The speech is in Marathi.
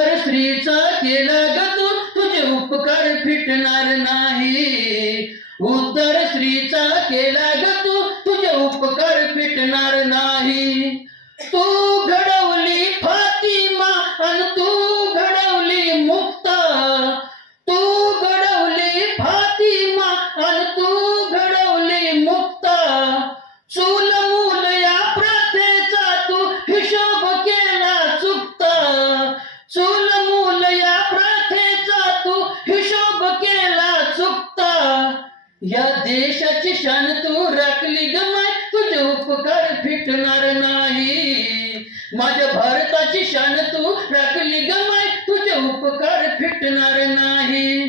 उद्धार स्त्रीचा केला ग तू, तुझे उपकार फिटणार नाही. उद्धार स्त्रीचा केला ग तू, तुझे उपकार फिटणार नाही. तू घडवली फातिमा आणि तू घडवली मुक्ता. तू घडवली फातिमा आणि तू घडवली मुक्ता. चूल मूल या प्रथेचा तू हिशोब केला चुकता. चूल मूल या प्रथेचा तू हिशोब केला चुकता. या देशाची शान तू राखली ग माय, तुझे उपकार फिटणार नाही. माझ्या भारताची शान तू राखली ग माय, तुझे उपकार फिटणार नाही.